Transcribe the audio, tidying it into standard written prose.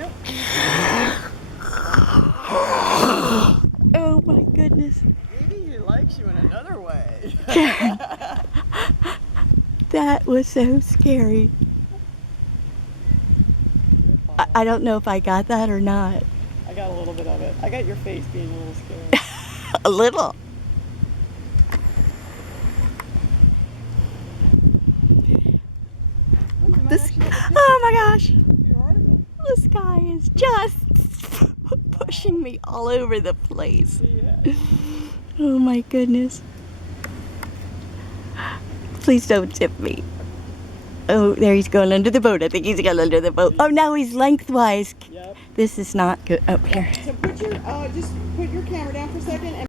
Yep. Oh my goodness. Maybe he likes you in another way. That was so scary. I don't know if I got that or not. I got a little bit of it. I got your face being a little scared. A little. Oh my gosh. This guy is just pushing me all over the place. Yeah. Oh my goodness. Please don't tip me. Oh, there he's going under the boat. I think he's going under the boat. Oh, now he's lengthwise. Yep. This is not good. Oh, here. So just put your camera down for a second and